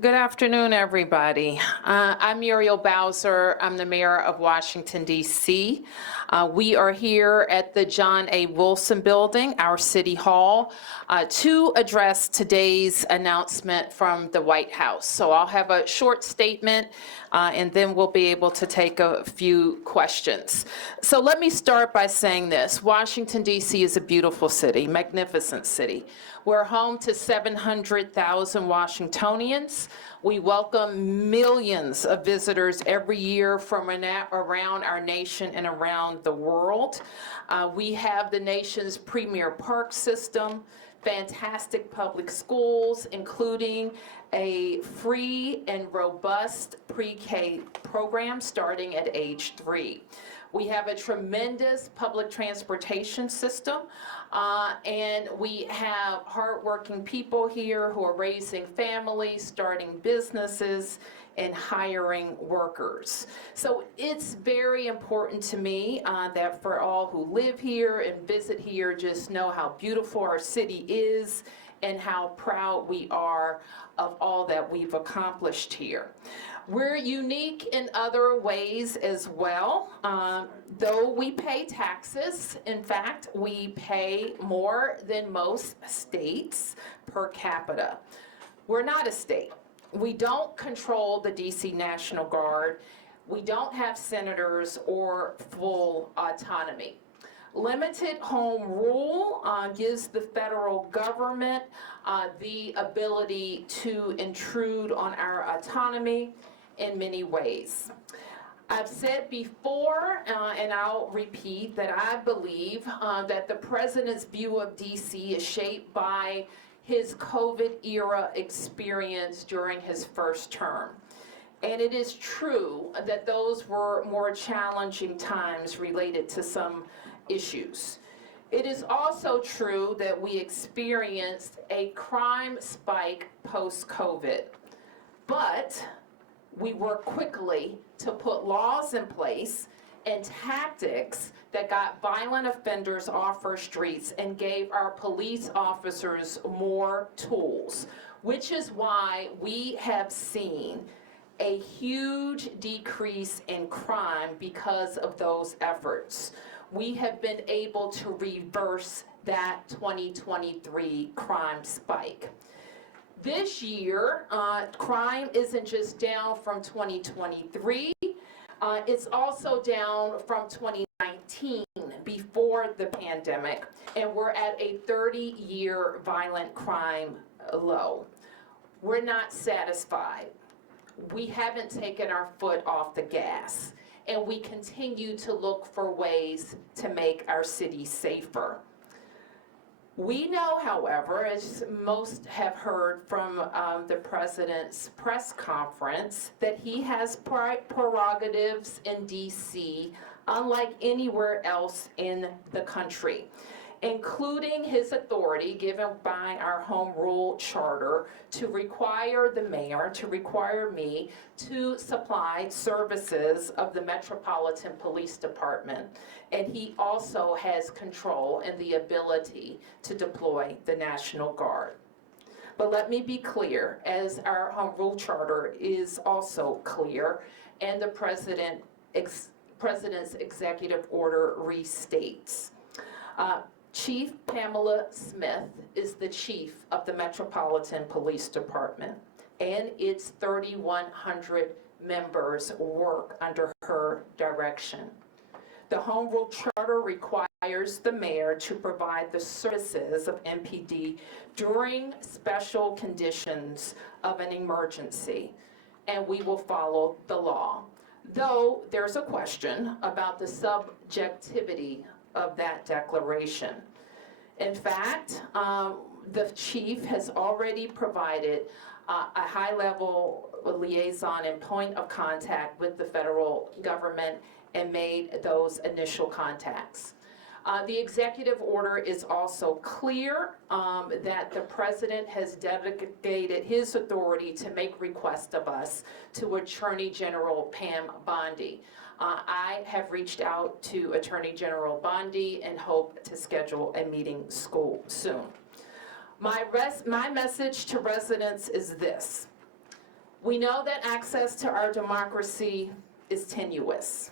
Good afternoon, everybody. I'm Muriel Bowser. I'm the mayor of Washington, D.C. We are here at the John A. Wilson Building, our city hall, to address today's announcement from the White House. So I'll have a short statement, and then we'll be able to take a few questions. So let me start by saying this. Washington, D.C. is a beautiful city, magnificent city. We're home to 700,000 Washingtonians. We welcome millions of visitors every year from around our nation and around the world. We have the nation's premier park system, fantastic public schools, including a free and robust pre-K program starting at age 3. We have a tremendous public transportation system, and we have hardworking people here who are raising families, starting businesses, and hiring workers. So it's very important to me that for all who live here and visit here, just know how beautiful our city is and how proud we are of all that we've accomplished here. We're unique in other ways as well. Though we pay taxes, in fact, we pay more than most states per capita. We're not a state. We don't control the DC National Guard. We don't have senators or full autonomy. Limited home rule gives the federal government the ability to intrude on our autonomy in many ways. I've said before, and I'll repeat, that I believe that the president's view of DC is shaped by his COVID-era experience during his first term. And it is true that those were more challenging times related to some issues. It is also true that we experienced a crime spike post-COVID, but we worked quickly to put laws in place and tactics that got violent offenders off our streets and gave our police officers more tools, which is why we have seen a huge decrease in crime because of those efforts. We have been able to reverse that 2023 crime spike. This year, crime isn't just down from 2023, it's also down from 2019, before the pandemic, and we're at a 30-year violent crime low. We're not satisfied. We haven't taken our foot off the gas, and we continue to look for ways to make our city safer. We know, however, as most have heard from the president's press conference, that he has prerogatives in DC unlike anywhere else in the country, including his authority given by our home rule charter to require the mayor, to require me to supply services of the Metropolitan Police Department. And he also has control and the ability to deploy the National Guard. But let me be clear, as our home rule charter is also clear, and the president's executive order restates. Chief Pamela Smith is the chief of the Metropolitan Police Department, and its 3,100 members work under her direction. The Home Rule Charter requires the mayor to provide the services of MPD during special conditions of an emergency, and we will follow the law. Though there's a question about the subjectivity of that declaration. In fact, the chief has already provided a high-level liaison and point of contact with the federal government and made those initial contacts. The executive order is also clear that the president has delegated his authority to make requests of us to Attorney General Pam Bondi. I have reached out to Attorney General Bondi and hope to schedule a meeting soon. My message to residents is this: We know that access to our democracy is tenuous.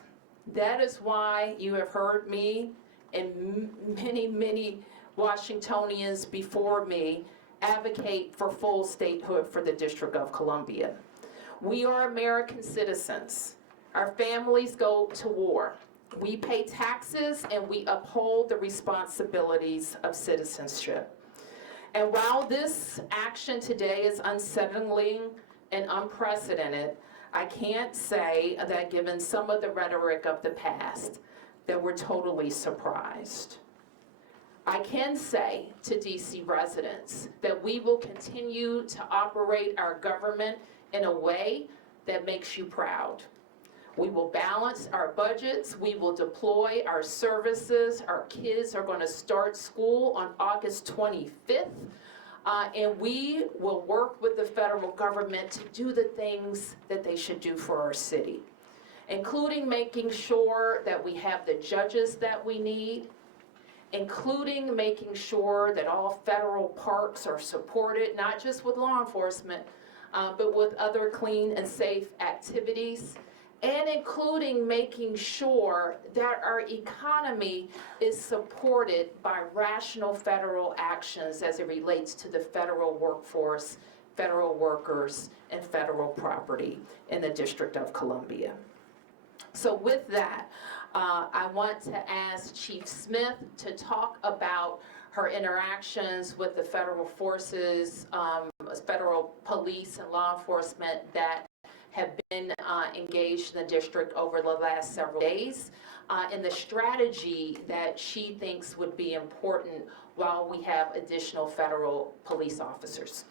That is why you have heard me and many Washingtonians before me advocate for full statehood for the District of Columbia. We are American citizens. Our families go to war. We pay taxes and we uphold the responsibilities of citizenship. And while this action today is unsettling and unprecedented, I can't say that given some of the rhetoric of the past, that we're totally surprised. I can say to DC residents that we will continue to operate our government in a way that makes you proud. We will balance our budgets, we will deploy our services. Our kids are going to start school on August 25th, and we will work with the federal government to do the things that they should do for our city, including making sure that we have the judges that we need, including making sure that all federal parks are supported, not just with law enforcement, but with other clean and safe activities, and including making sure that our economy is supported by rational federal actions as it relates to the federal workforce, federal workers, and federal property in the District of Columbia. So with that, I want to ask Chief Smith to talk about her interactions with the federal forces, federal police and law enforcement that have been engaged in the district over the last several days, and the strategy that she thinks would be important while we have additional federal police officers.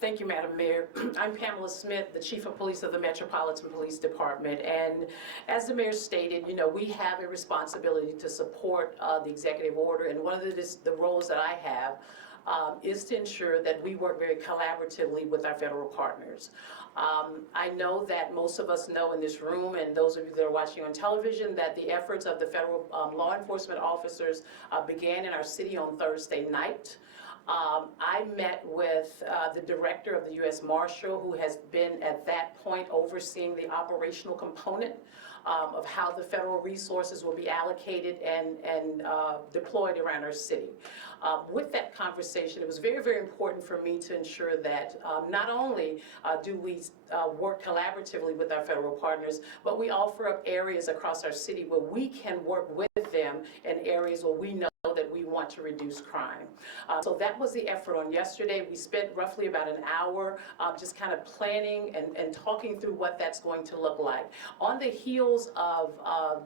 Thank you, Madam Mayor. I'm Pamela Smith, the Chief of Police of the Metropolitan Police Department. And as the Mayor stated, you know, we have a responsibility to support the executive order. And one of the roles that I have is to ensure that we work very collaboratively with our federal partners. I know that most of us know in this room, and those of you that are watching on television, that the efforts of the federal law enforcement officers began in our city on Thursday night. I met with the director of the U.S. Marshal, who has been at that point overseeing the operational component of how the federal resources will be allocated and deployed around our city. With that conversation, it was very, very important for me to ensure that not only do we work collaboratively with our federal partners, but we offer up areas across our city where we can work with them in areas where we know that we want to reduce crime. So that was the effort on yesterday. We spent roughly about an hour just kind of planning and talking through what that's going to look like. On the heels of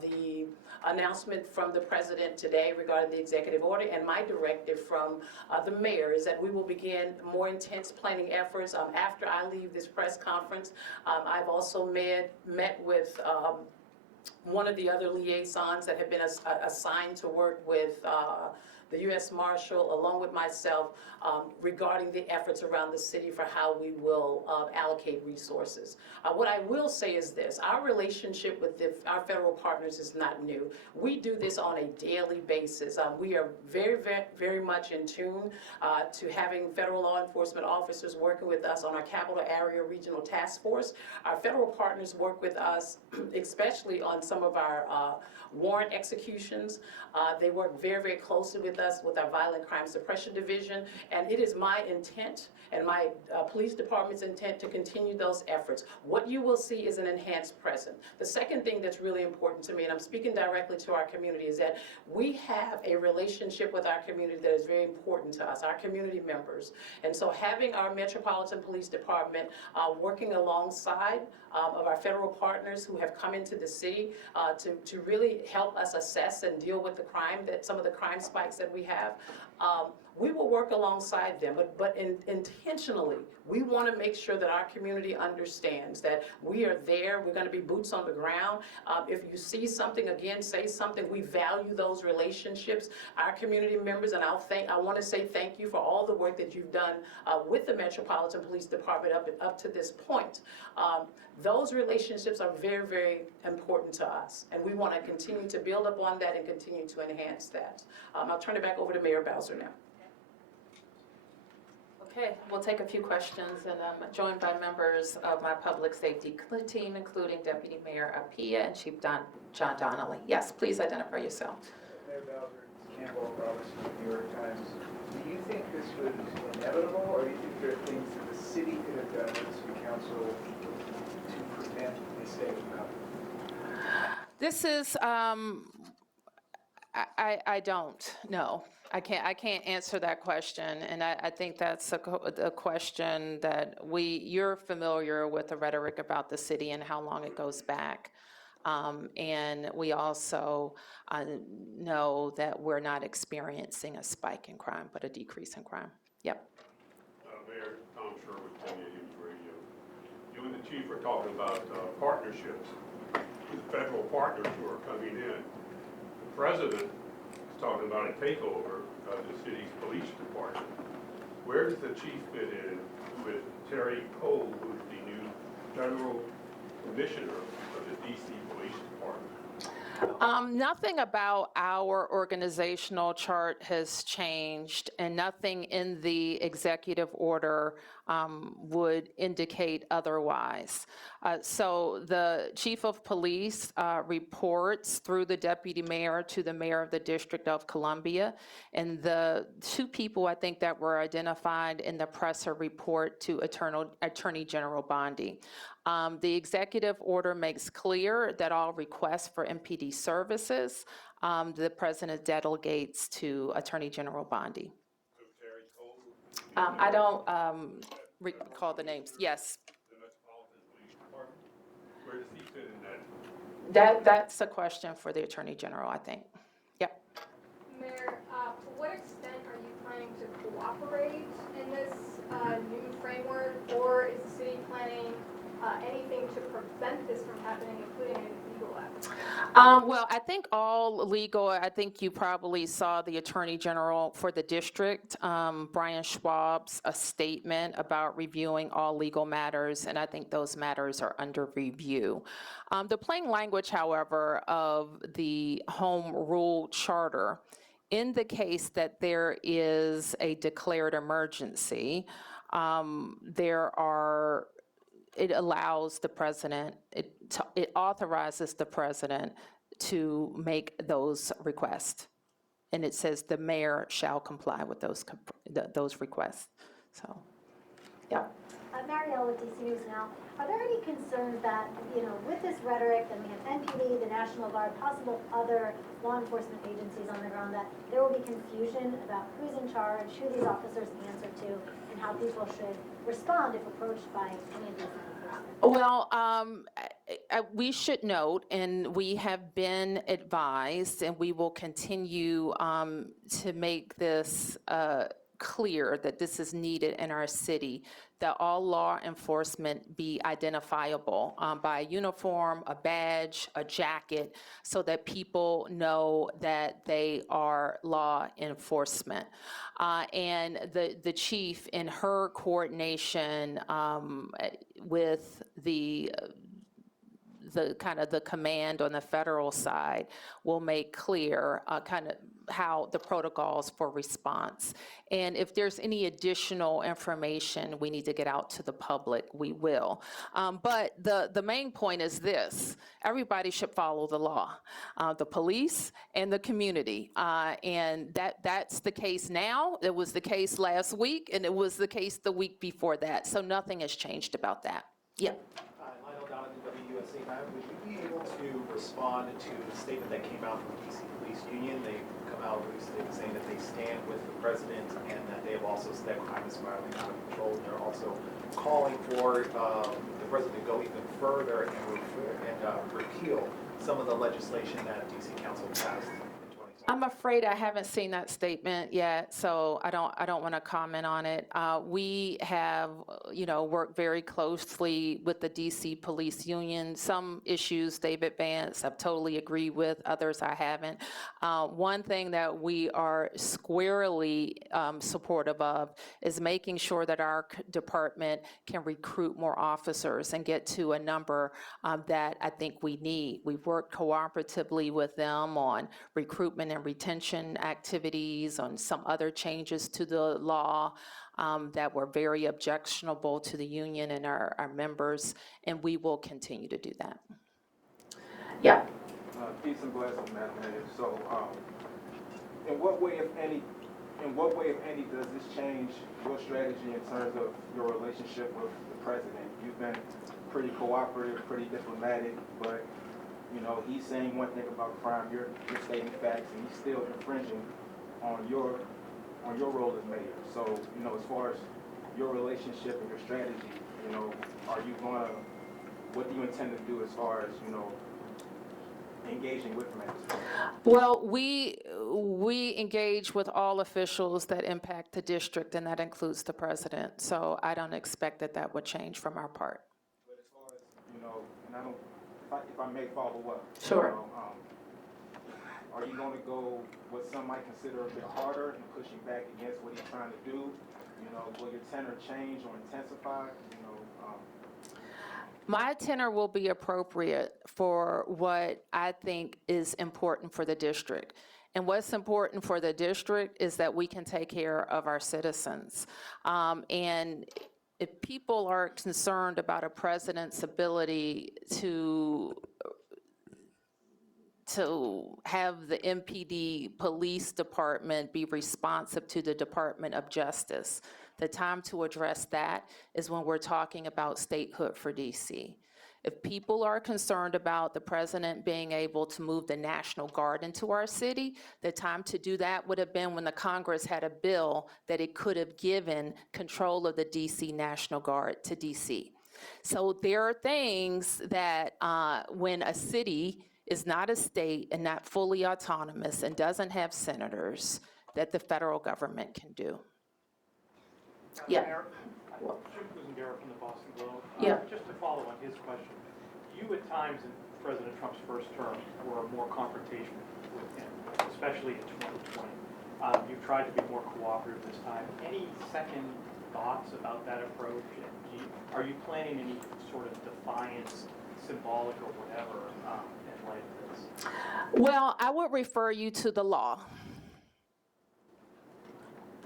the announcement from the President today regarding the executive order and my directive from the mayor is that we will begin more intense planning efforts after I leave this press conference. I've also met with one of the other liaisons that have been assigned to work with the U.S. Marshal, along with myself, regarding the efforts around the city for how we will allocate resources. What I will say is this: our relationship with our federal partners is not new. We do this on a daily basis. We are very much in tune to having federal law enforcement officers working with us on our Capital Area Regional Task Force. Our federal partners work with us, especially on some of our warrant executions. They work very closely with us with our Violent Crime Suppression Division, and it is my intent and my police department's intent to continue those efforts. What you will see is an enhanced presence. The second thing that's really important to me, and I'm speaking directly to our community, is that we have a relationship with our community that is very important to us, our community members. And so having our Metropolitan Police Department working alongside of our federal partners who have come into the city to really help us assess and deal with the crime, that some of the crime spikes that we have, we will work alongside them, but intentionally, we want to make sure that our community understands that we are there. We're going to be boots on the ground. If you see something, again, say something. We value those relationships. Our community members, and I want to say thank you for all the work that you've done with the Metropolitan Police Department up to this point. Those relationships are very important to us, and we want to continue to build upon that and continue to enhance that. I'll turn it back over to Mayor Bowser now. Okay, we'll take a few questions, and I'm joined by members of my public safety team, including Deputy Mayor Apia and Chief John Donnelly. Yes, please identify yourself. Mayor Bowser, Campbell Robinson, New York Times. Do you think this was inevitable, or do you think there are things that the city could have done with the city council to prevent a mistake from happening? This is, I don't know. I can't answer that question, and I think that's a question that you're familiar with the rhetoric about the city and how long it goes back. And we also know that we're not experiencing a spike in crime, but a decrease in crime. Yep. Mayor Tom Sherwood, 10 News Radio. You and the chief are talking about partnerships with federal partners who are coming in. The president is talking about a takeover of the city's police department. Where does the chief fit in with Terry Cole, who's the new general commissioner of the DC Police Department? Nothing about our organizational chart has changed, and nothing in the executive order would indicate otherwise. So the chief of police reports through the deputy mayor to the mayor of the District of Columbia, and the two people I think that were identified in the presser report to Attorney General Bondi. The executive order makes clear that all requests for MPD services, the president delegates to Attorney General Bondi. So Terry Cole? I don't recall the names. Yes. The Metropolitan Police Department? Where does he fit in that? That's a question for the Attorney General, I think. Yep. Mayor, to what extent are you planning to cooperate in this new framework, or is the city planning anything to prevent this from happening, including a legal act? Well, I think all legal, I think you probably saw the Attorney General for the district, Brian Schwab's a statement about reviewing all legal matters, and I think those matters are under review. The plain language, however, of the Home Rule Charter indicates that there is a declared emergency. It allows the president, it authorizes the president to make those requests. And it says the mayor shall comply with those requests. So, yeah. Muriel with DC News Now. Are there any concerns that, with this rhetoric, that we have NPD, the National Guard, possible other law enforcement agencies on the ground, that there will be confusion about who's in charge, who these officers answer to, and how people should respond if approached by any of these enforcement? Well, we should note, and we have been advised, and we will continue to make this clear that this is needed in our city, that all law enforcement be identifiable by a uniform, a badge, a jacket, so that people know that they are law enforcement. And the chief, in her coordination with the kind of the command on the federal side, will make clear kind of how the protocols for response. And if there's any additional information we need to get out to the public, we will. But the main point is this: everybody should follow the law, the police and the community. And that's the case now. It was the case last week, and it was the case the week before that. So nothing has changed about that. Yeah. WUSA 9, would you be able to respond to the statement that came out from the DC Police Union? They come out recently saying that they stand with the president and that they have also said crime is spiraling out of control. And they're also calling for the president to go even further and repeal some of the legislation that DC Council passed. I'm afraid I haven't seen that statement yet, so I don't want to comment on it. We have, worked very closely with the DC Police Union. Some issues they've advanced, I've totally agreed with. Others I haven't. One thing that we are squarely supportive of is making sure that our department can recruit more officers and get to a number that I think we need. We've worked cooperatively with them on recruitment and retention activities, on some other changes to the law that were very objectionable to the union and our members, and we will continue to do that. Yeah. Peace and blessings, Madam Mayor. So, in what way, if any, does this change your strategy in terms of your relationship with the president? You've been pretty cooperative, pretty diplomatic, but he's saying one thing about crime, you're stating facts, and he's still infringing on your role as mayor. So, as far as your relationship and your strategy, what do you intend to do as far as engaging with management? Well, we engage with all officials that impact the district, and that includes the president. So I don't expect that would change from our part. But as far as, and I don't, if I may follow up. Sure. Are you going to go what some might consider a bit harder and pushing back against what he's trying to do? Will your tenor change or intensify? My tenor will be appropriate for what I think is important for the district. And what's important for the district is that we can take care of our citizens. And if people are concerned about a president's ability to have the MPD police department be responsive to the Department of Justice, the time to address that is when we're talking about statehood for DC. If people are concerned about the president being able to move the National Guard into our city, the time to do that would have been when the Congress had a bill that it could have given control of the DC National Guard to DC. So there are things that when a city is not a state and not fully autonomous and doesn't have senators, that the federal government can do. Yeah. Susan Garrett from the Boston Globe. Yeah. Just to follow on his question, you at times in President Trump's first term were more confrontational with him, especially in 2020. You've tried to be more cooperative this time. Any second thoughts about that approach? And are you planning any sort of defiance, symbolic or whatever, in light of this? Well, I would refer you to the law.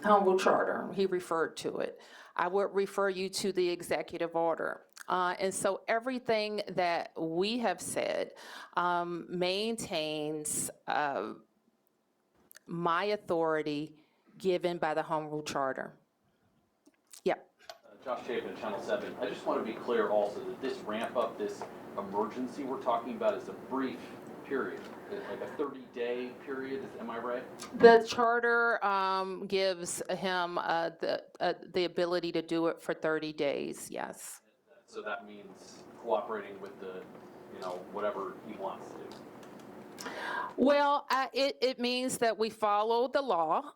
Humble Charter, he referred to it. I would refer you to the executive order. And so everything that we have said maintains my authority given by the Home Rule Charter. Yep. Josh Chapin, Channel 7. I just want to be clear also that this ramp up, this emergency we're talking about is a brief period, like a 30-day period, am I right? The charter gives him the ability to do it for 30 days, yes. So that means cooperating with the, whatever he wants to do. Well, it means that we follow the law,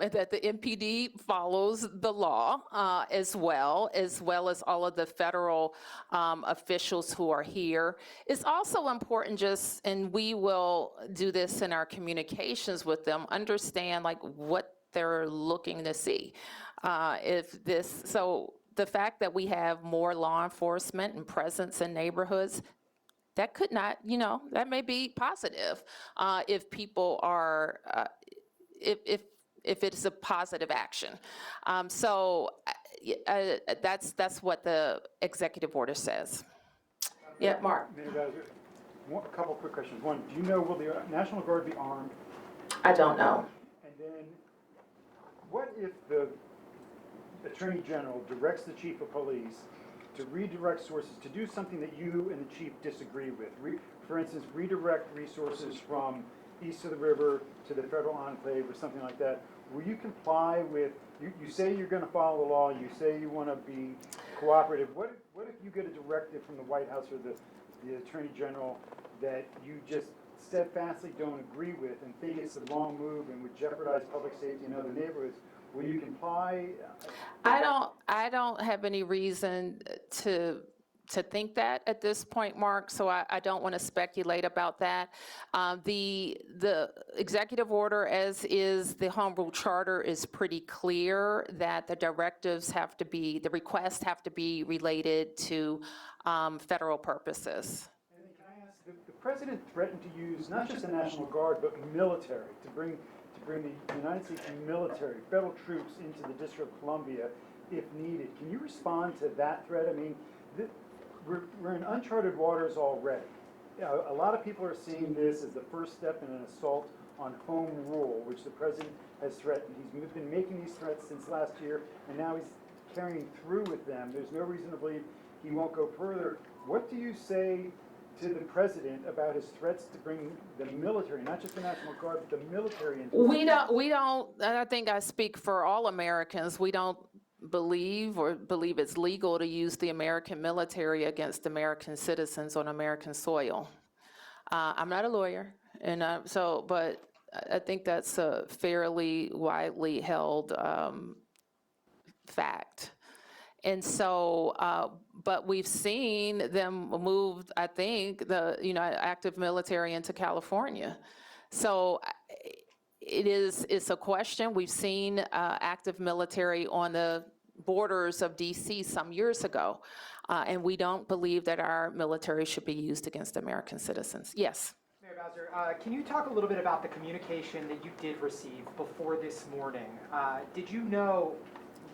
and that the MPD follows the law as well as all of the federal officials who are here. It's also important and we will do this in our communications with them, understand like what they're looking to see. So the fact that we have more law enforcement and presence in neighborhoods, that could not, that may be positive if people are, if it's a positive action. So that's what the executive order says. Yeah, Mark. Mayor Bowser, a couple quick questions. One, do you know, will the National Guard be armed? I don't know. And then, what if the Attorney General directs the Chief of Police to redirect sources to do something that you and the chief disagree with? For instance, redirect resources from east of the river to the federal enclave or something like that. Will you comply with, you say you're going to follow the law, you say you want to be cooperative. What if you get a directive from the White House or the Attorney General that you just steadfastly don't agree with and think it's the wrong move and would jeopardize public safety in other neighborhoods? Will you comply? I don't have any reason to think that at this point, Mark, so I don't want to speculate about that. The executive order, as is the Home Rule Charter, is pretty clear that the directives have to be, the requests have to be related to federal purposes. And then can I ask, the president threatened to use not just the National Guard, but military, to bring the United States military, federal troops into the District of Columbia if needed. Can you respond to that threat? I mean, we're in uncharted waters already. A lot of people are seeing this as the first step in an assault on home rule, which the president has threatened. He's been making these threats since last year, and now he's carrying through with them. There's no reason to believe he won't go further. What do you say to the president about his threats to bring the military, not just the National Guard, but the military into? We don't, and I think I speak for all Americans, we don't believe it's legal to use the American military against American citizens on American soil. I'm not a lawyer, and but I think that's a fairly widely held fact. And so, but we've seen them move, I think, active military into California. So it's a question. We've seen active military on the borders of DC some years ago, and we don't believe that our military should be used against American citizens. Yes. Mayor Bowser, can you talk a little bit about the communication that you did receive before this morning? Did you know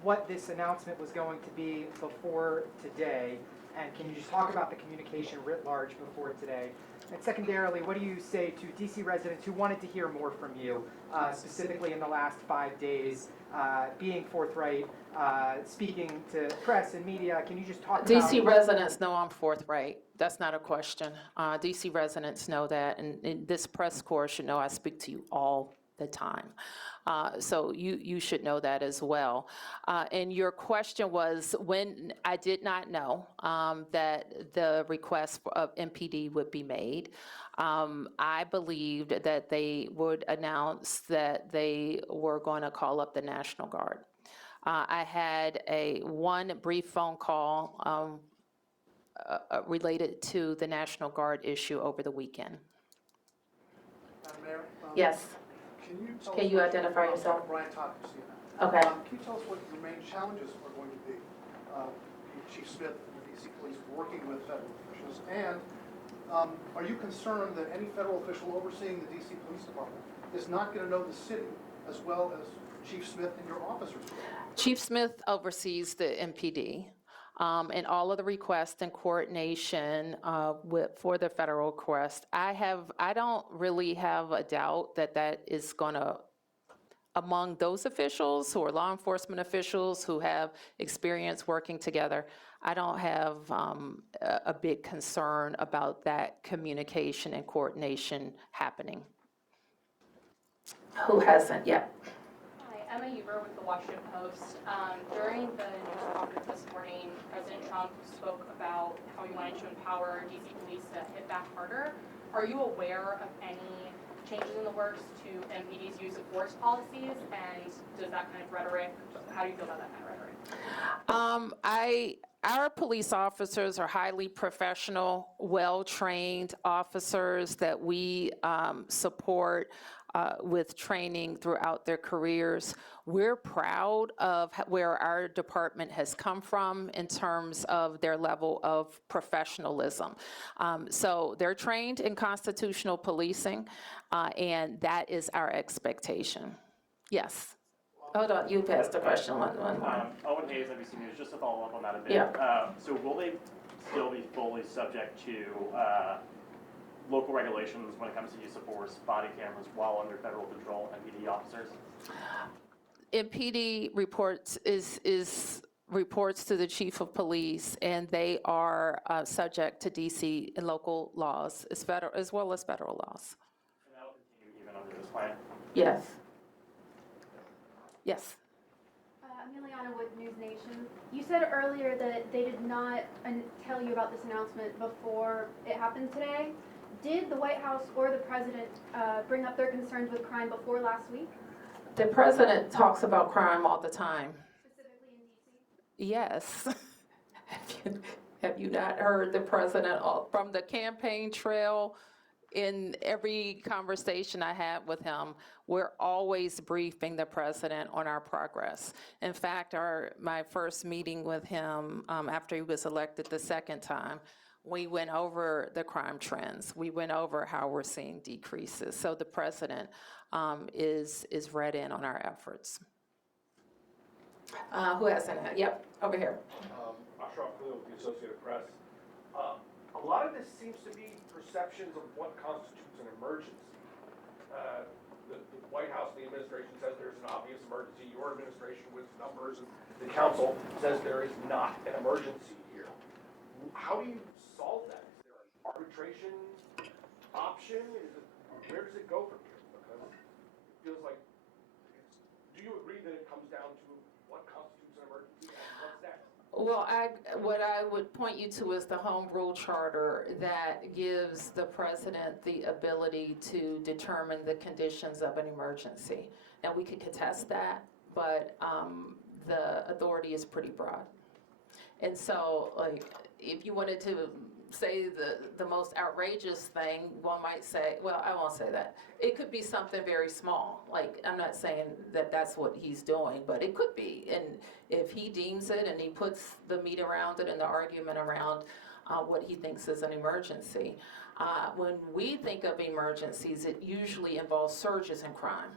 what this announcement was going to be before today? And can you just talk about the communication writ large before today? And secondarily, what do you say to DC residents who wanted to hear more from you, specifically in the last 5 days, being forthright, speaking to press and media? Can you just talk about... DC residents know I'm forthright. That's not a question. DC residents know that, and this press corps should know I speak to you all the time. So you should know that as well. And your question was, when I did not know that the request of MPD would be made. I believed that they would announce that they were going to call up the National Guard. I had one brief phone call related to the National Guard issue over the weekend. Madam Mayor? Yes. Can you identify yourself? Brian Todd, Okay. Can you tell us what your main challenges are going to be? Chief Smith and the DC Police working with federal officials, and are you concerned that any federal official overseeing the DC Police Department is not going to know the city as well as Chief Smith and your officers? Chief Smith oversees the MPD. And all of the requests and coordination for the federal request. I don't really have a doubt that is going to, among those officials who are law enforcement officials who have experience working together, I don't have a big concern about that communication and coordination happening. Who hasn't yet? Emma Huber with the Washington Post. During the news conference this morning, President Trump spoke about how he wanted to empower DC police to hit back harder. Are you aware of any changes in the works to MPD's use of force policies, and does that kind of rhetoric, how do you feel about that kind of rhetoric? Our police officers are highly professional, well-trained officers that we support with training throughout their careers. We're proud of where our department has come from in terms of their level of professionalism. So they're trained in constitutional policing, and that is our expectation. Yes. Hold on, you passed the question. One more. Owen Hayes, NBC News, just to follow up on that a bit. Yeah. So will they still be fully subject to local regulations when it comes to use of force, body cameras, while under federal control, MPD officers? MPD reports reports to the chief of police, and they are subject to DC and local laws, as well as federal laws. And that will continue even under this plan? Yes. Yes. Emiliana with News Nation. You said earlier that they did not tell you about this announcement before it happened today. Did the White House or the president bring up their concerns with crime before last week? The president talks about crime all the time. Specifically in DC? Yes. Have you not heard the president from the campaign trail? In every conversation I had with him, we're always briefing the president on our progress. In fact, my first meeting with him after he was elected the second time, We went over the crime trends. We went over how we're seeing decreases. So the president is read in on our efforts. Who has that? Yep, over here. Ashraf Khalil with the Associated Press. A lot of this seems to be perceptions of what constitutes an emergency. The White House, the administration says there's an obvious emergency. Your administration with numbers and the council says there is not an emergency here. How do you solve that? Is there an arbitration option? Where does it go from here? Because it feels like, do you agree that it comes down to what constitutes an emergency and what's next? Well, what I would point you to is the Home Rule Charter that gives the president the ability to determine the conditions of an emergency. Now, we could contest that, but the authority is pretty broad. And so, like, if you wanted to say the most outrageous thing, one might say, well, I won't say that. It could be something very small. Like, I'm not saying that that's what he's doing, but it could be. And if he deems it and he puts the meat around it and the argument around what he thinks is an emergency. When we think of emergencies, it usually involves surges in crime,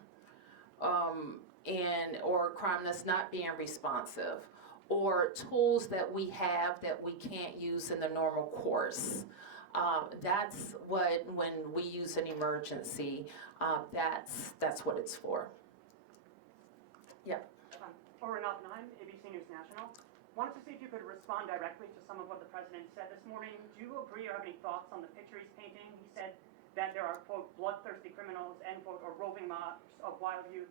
or crime that's not being responsive, or tools that we have that we can't use in the normal course. That's what, when we use an emergency, that's what it's for. Yeah. Oren Oppenheim, ABC News National. Wanted to see if you could respond directly to some of what the president said this morning. Do you agree or have any thoughts on the picture he's painting? He said that there are, quote, bloodthirsty criminals, end quote, or roving mobs of wild youth.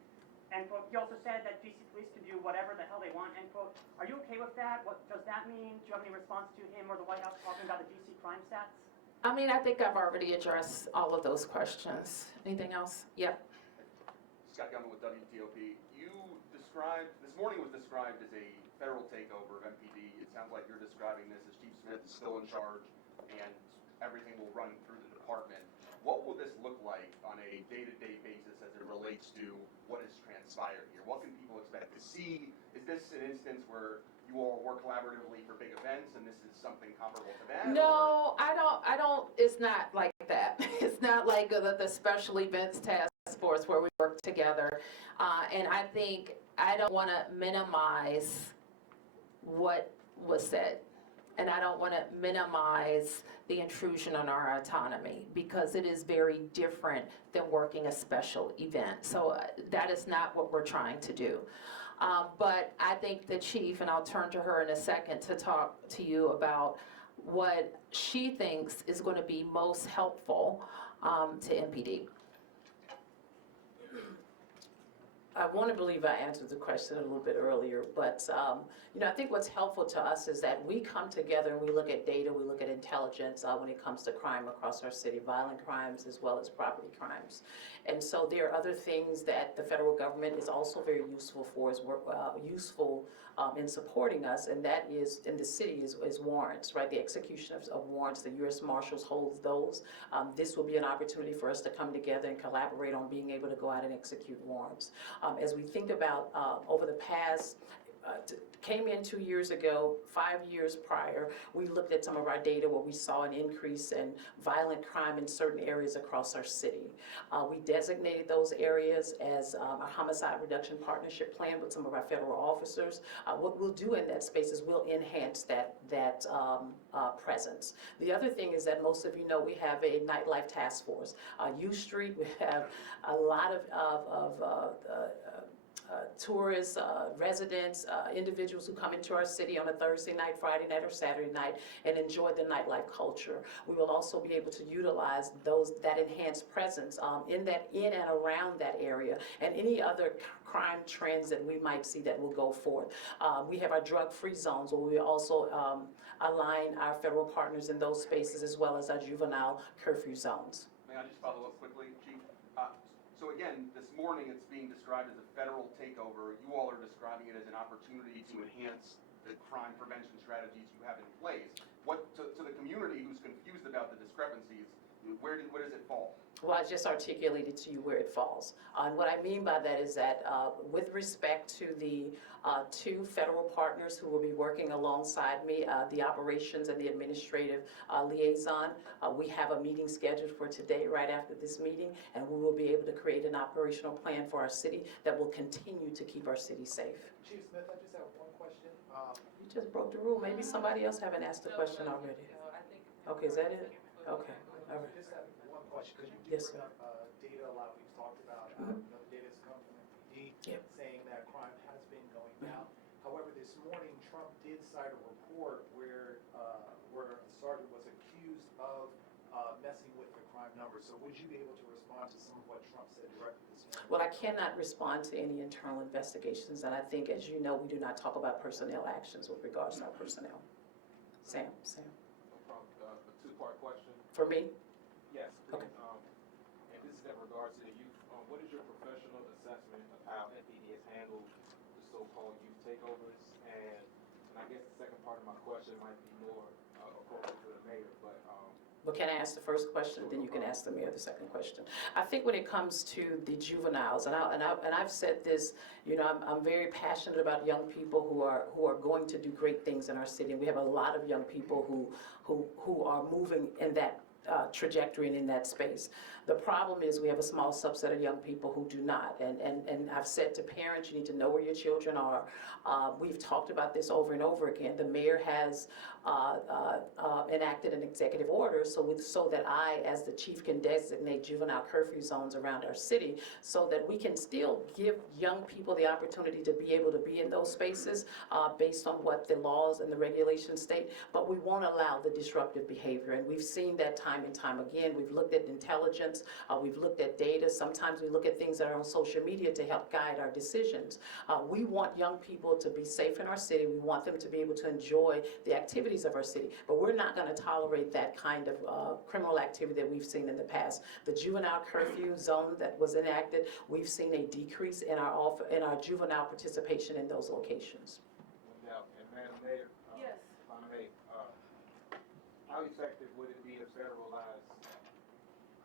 End quote. He also said that DC police can do whatever the hell they want, end quote. Are you okay with that? What does that mean? Do you have any response to him or the White House talking about the DC crime stats? I mean, I think I've already addressed all of those questions. Anything else? Yeah. Scott Gellman with WTOP. You described, this morning was described as a federal takeover of MPD. It sounds like you're describing this as Chief Smith is still in charge and everything will run through the department. What will this look like on a day-to-day basis as it relates to what has transpired here? What can people expect to see? Is this an instance where you all work collaboratively for big events and this is something comparable to that? No, I don't, it's not like that. It's not like the special events task force where we work together. And I think I don't want to minimize what was said. And I don't want to minimize the intrusion on our autonomy because it is very different than working a special event. So that is not what we're trying to do. But I think the chief, and I'll turn to her in a second to talk to you about what she thinks is going to be most helpful to MPD. I want to believe I answered the question a little bit earlier, but I think what's helpful to us is that we come together and we look at data, we look at intelligence when it comes to crime across our city, violent crimes as well as property crimes. And so there are other things that the federal government is also very useful for, useful in supporting us, and that is in the city is warrants, right? The execution of warrants, the U.S. Marshals holds those. This will be an opportunity for us to come together and collaborate on being able to go out and execute warrants. As we think about over the past, came in 2 years ago, 5 years prior, we looked at some of our data where we saw an increase in violent crime in certain areas across our city. We designated those areas as a homicide reduction partnership plan with some of our federal officers. What we'll do in that space is we'll enhance that presence. The other thing is that most of you know we have a nightlife task force. U Street, we have a lot of tourists, residents, individuals who come into our city on a Thursday night, Friday night, or Saturday night and enjoy the nightlife culture. We will also be able to utilize that enhanced presence in and around that area and any other crime trends that we might see that will go forth. We have our drug-free zones where we also align our federal partners in those spaces as well as our juvenile curfew zones. May I just follow up quickly, Chief? So again, this morning it's being described as a federal takeover. You all are describing it as an opportunity to enhance the crime prevention strategies you have in place. To the community who's confused about the discrepancies, where does it fall? Well, I just articulated to you where it falls. And what I mean by that is that with respect to the two federal partners who will be working alongside me, the operations and the administrative liaison, we have a meeting scheduled for today right after this meeting, and we will be able to create an operational plan for our city that will continue to keep our city safe. Chief Smith, I just have one question. You just broke the rule. Maybe somebody else haven't asked a question already. Okay, is that it? Okay, all right. I just have one question, because you Yes, did bring up data a lot, we've talked about, the data that's come from MPD, Yep. saying that crime has been going down. However, this morning, Trump did cite a report where a sergeant was accused of messing with the crime numbers. So would you be able to respond to some of what Trump said directly this morning? Well, I cannot respond to any internal investigations, and I think, as you know, we do not talk about personnel actions with regards to our personnel. Sam. No problem. A two-part question. For me? Yes, Okay. please. And this is in regards to the youth. What is your professional assessment of how MPD has handled the so-called youth takeovers? And I guess the second part of my question might be more appropriate for the mayor, but Well, can I ask the first question, then you can ask the mayor the second question. I think when it comes to the juveniles, and I've said this, you know, I'm very passionate about young people who are going to do great things in our city. And we have a lot of young people who are moving in that trajectory and in that space. The problem is we have a small subset of young people who do not. And I've said to parents, you need to know where your children are. We've talked about this over and over again. The mayor has enacted an executive order so that I, as the chief, can designate juvenile curfew zones around our city so that we can still give young people the opportunity to be able to be in those spaces based on what the laws and the regulations state, but we won't allow the disruptive behavior. And we've seen that time and time again. We've looked at intelligence, we've looked at data. Sometimes we look at things that are on social media to help guide our decisions. We want young people to be safe in our city. We want them to be able to enjoy the activities of our city, but we're not going to tolerate that kind of criminal activity that we've seen in the past. The juvenile curfew zone that was enacted, we've seen a decrease in our juvenile participation in those locations. no doubt. And Madam Mayor, Yes. if I may, how effective would it be to federalize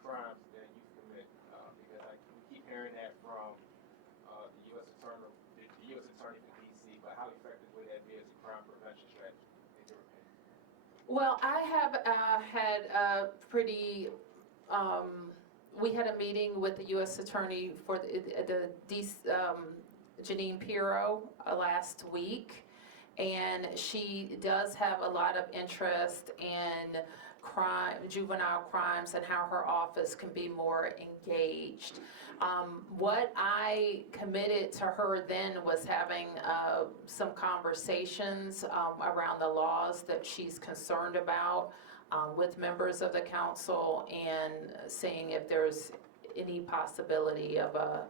crimes that youth commit? Because we keep hearing that from the U.S. Attorney for D.C., but how effective would that be as a crime prevention strategy, in your opinion? Well, I have had a pretty, we had a meeting with the U.S. Attorney for Janine Pirro last week, and she does have a lot of interest in juvenile crimes and how her office can be more engaged. What I committed to her then was having some conversations around the laws that she's concerned about with members of the council and seeing if there's any possibility of a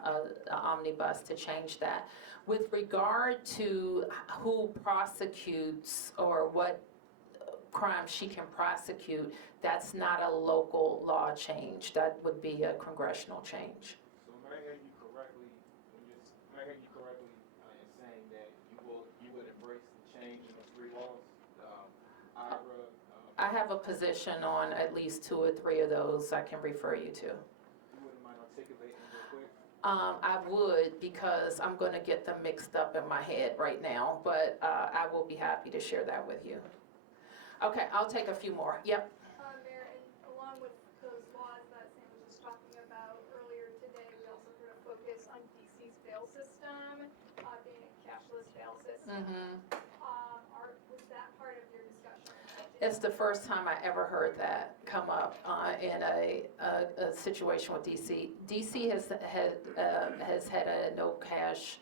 omnibus to change that. With regard to who prosecutes or what crime she can prosecute, that's not a local law change. That would be a congressional change. So may I hear you correctly in saying that you would embrace the change in the three laws, IRA? I have a position on at least 2 or 3 of those I can refer you to. You wouldn't mind articulating real quick? I would, because I'm going to get them mixed up in my head right now, but I will be happy to share that with you. Okay, I'll take a few more. Yep. Mayor, and along with those laws that Sam was just talking about earlier today, we also put a focus on DC's bail system, being a cashless bail system. Was that part of your discussion? It's the first time I ever heard that come up in a situation with DC. DC has had a no cash,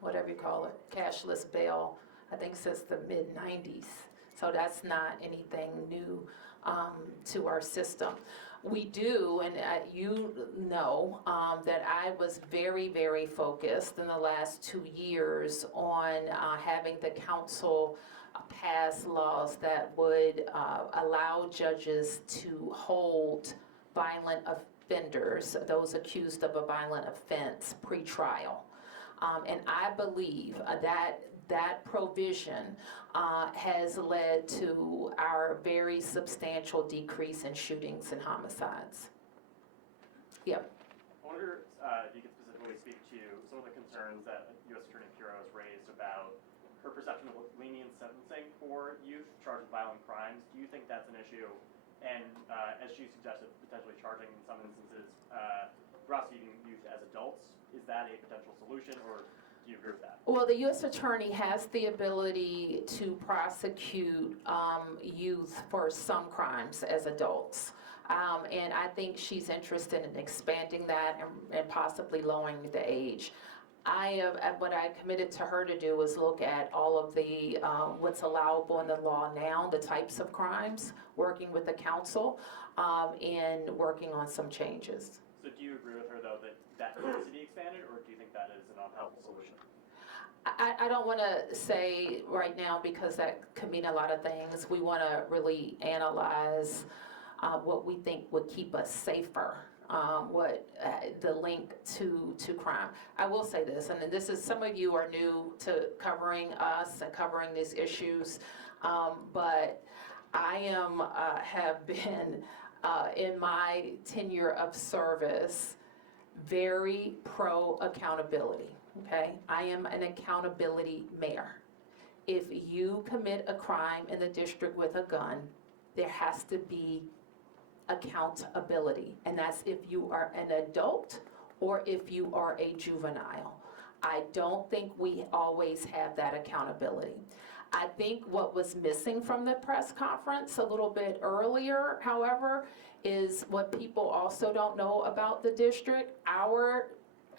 whatever you call it, cashless bail, I think since the mid-90s. So that's not anything new to our system. We do, and you know, that I was very, very focused in the last 2 years on having the council pass laws that would allow judges to hold violent offenders, those accused of a violent offense, pre-trial. And I believe that provision has led to our very substantial decrease in shootings and homicides. Yep. I wonder if you could specifically speak to some of the concerns that U.S. Attorney Bureau has raised about her perception of lenient sentencing for youth charged with violent crimes. Do you think that's an issue? And as she suggested, potentially charging in some instances, prosecuting youth as adults, is that a potential solution, or do you agree with that? Well, the U.S. Attorney has the ability to prosecute youth for some crimes as adults. And I think she's interested in expanding that and possibly lowering the age. What I committed to her to do was look at all of the, what's allowable in the law now, the types of crimes, working with the council, and working on some changes. So do you agree with her, though, that that needs to be expanded, or do you think that is an unhelpful solution? I don't want to say right now because that could mean a lot of things. We want to really analyze what we think would keep us safer, the link to crime. I will say this, and this is, some of you are new to covering us and covering these issues, but I have been, in my tenure of service, very pro accountability, okay? I am an accountability mayor. If you commit a crime in the district with a gun, there has to be accountability, and that's if you are an adult or if you are a juvenile. I don't think we always have that accountability. I think what was missing from the press conference a little bit earlier, however, is what people also don't know about the district. Our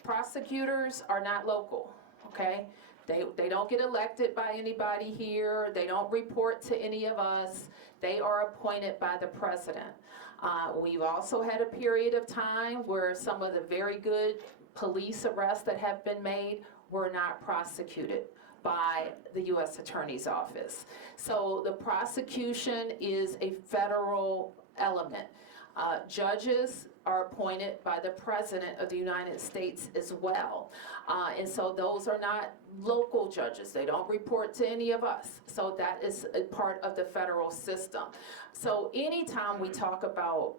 prosecutors are not local, okay? They don't get elected by anybody here. They don't report to any of us. They are appointed by the president. We've also had a period of time where some of the very good police arrests that have been made were not prosecuted by the U.S. Attorney's Office. So the prosecution is a federal element. Judges are appointed by the President of the United States as well. And so those are not local judges. They don't report to any of us. So that is a part of the federal system. So anytime we talk about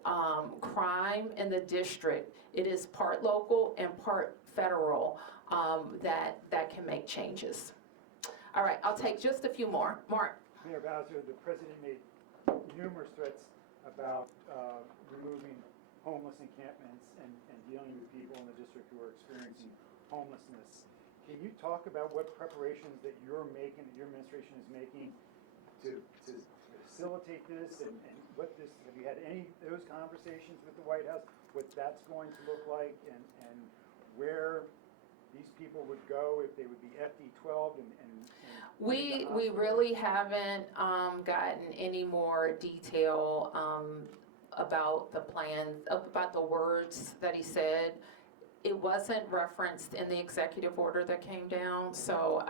crime in the district, it is part local and part federal that can make changes. All right, I'll take just a few more. Mark. Mayor Bowser, the president made numerous threats about removing homeless encampments and dealing with people in the district who are experiencing homelessness. Can you talk about what preparations that you're making, that your administration is making to facilitate this, and what this, have you had any of those conversations with the White House, what that's going to look like, and where these people would go if they would be FD12 and We really haven't gotten any more detail about the plan, about the words that he said. It wasn't referenced in the executive order that came down, so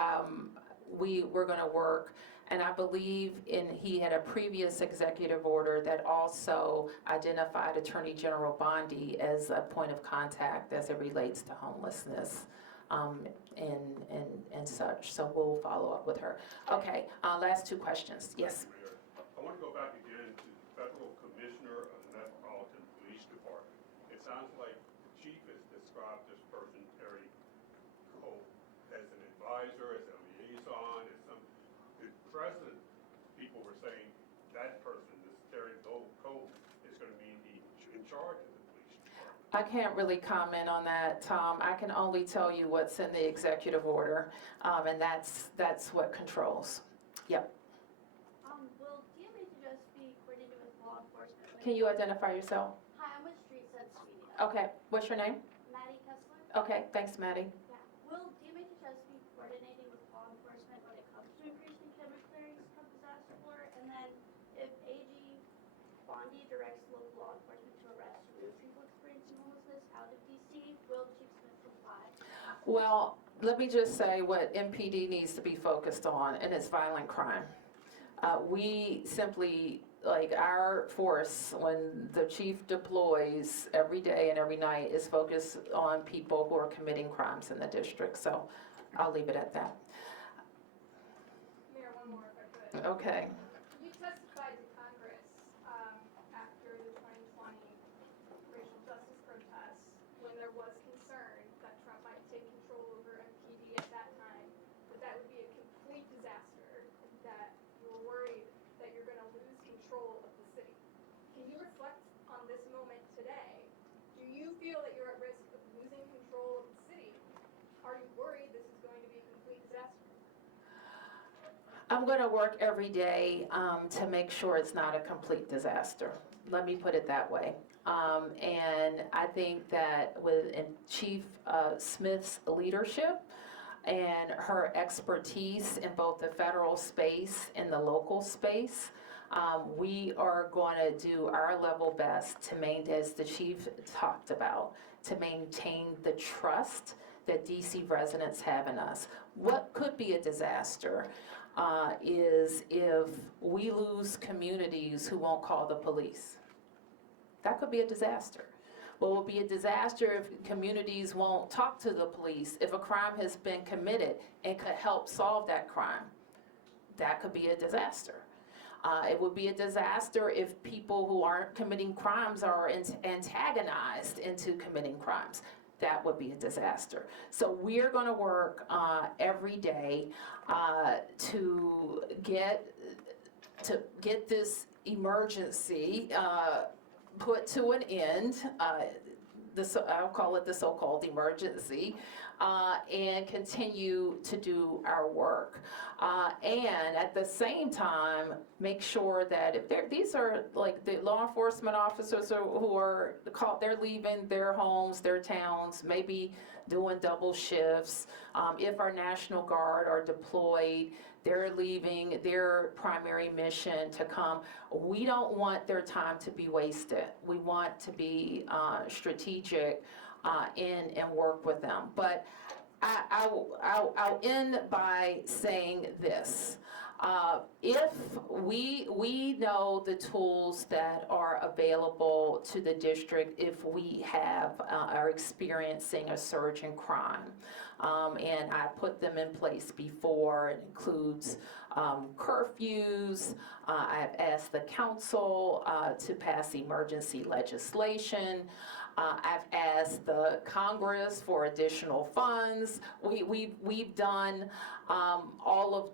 we're going to work. And I believe he had a previous executive order that also identified Attorney General Bondi as a point of contact as it relates to homelessness. And such, so we'll follow up with her. Okay, last two questions. Yes. Mayor, I want to go back again to the Federal Commissioner of the Metropolitan Police Department. It sounds like the chief has described this person, Terry Cole, as an advisor, as a liaison, as some. The president, people were saying that person, this Terry Cole, is going to be in charge of the police department. I can't really comment on that, Tom. I can only tell you what's in the executive order, and that's what controls. Yep. Will DMH just be coordinated with law enforcement? Can you identify yourself? Hi, I'm with Street Sense Media. Okay, what's your name? Maddie Kessler. Okay, thanks, Maddie. Yeah. Will DMHS be coordinating with law enforcement when it comes to increasing chemical clearings from disaster floor? And then if AG Bondi directs local law enforcement to arrest people experiencing homelessness out of DC, will Chief Smith comply? Well, let me just say what MPD needs to be focused on, and it's violent crime. We simply, like our force, when the chief deploys every day and every night, is focused on people who are committing crimes in the district. So I'll leave it at that. Mayor, one more if I could. Okay. You testified to Congress after the 2020 racial justice protests I'm going to work every day to make sure it's not a complete disaster. Let me put it that way. And I think that with Chief Smith's leadership and her expertise in both the federal space and the local space, we are going to do our level best to maintain, as the chief talked about, to maintain the trust that DC residents have in us. What could be a disaster is if we lose communities who won't call the police. That could be a disaster. What will be a disaster if communities won't talk to the police, if a crime has been committed and could help solve that crime. That could be a disaster. It would be a disaster if people who aren't committing crimes are antagonized into committing crimes. That would be a disaster. So we're going to work every day to get this emergency put to an end. I'll call it the so-called emergency, and continue to do our work. And at the same time, make sure that if these are like the law enforcement officers who are called, they're leaving their homes, their towns, maybe doing double shifts. If our National Guard are deployed, they're leaving their primary mission to come. We don't want their time to be wasted. We want to be strategic and work with them. But I'll end by saying this. If we know the tools that are available to the district if we are experiencing a surge in crime. And I put them in place before. It includes curfews. I've asked the council to pass emergency legislation. I've asked the Congress for additional funds. We've done all of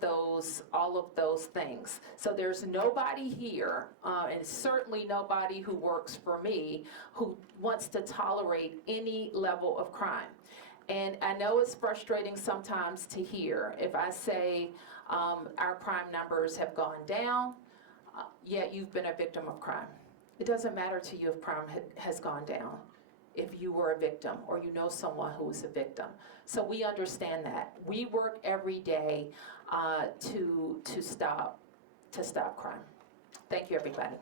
those things. So there's nobody here, and certainly nobody who works for me, who wants to tolerate any level of crime. And I know it's frustrating sometimes to hear if I say our crime numbers have gone down, yet you've been a victim of crime. It doesn't matter to you if crime has gone down, if you were a victim or you know someone who was a victim. So we understand that. We work every day to stop crime. Thank you, everybody.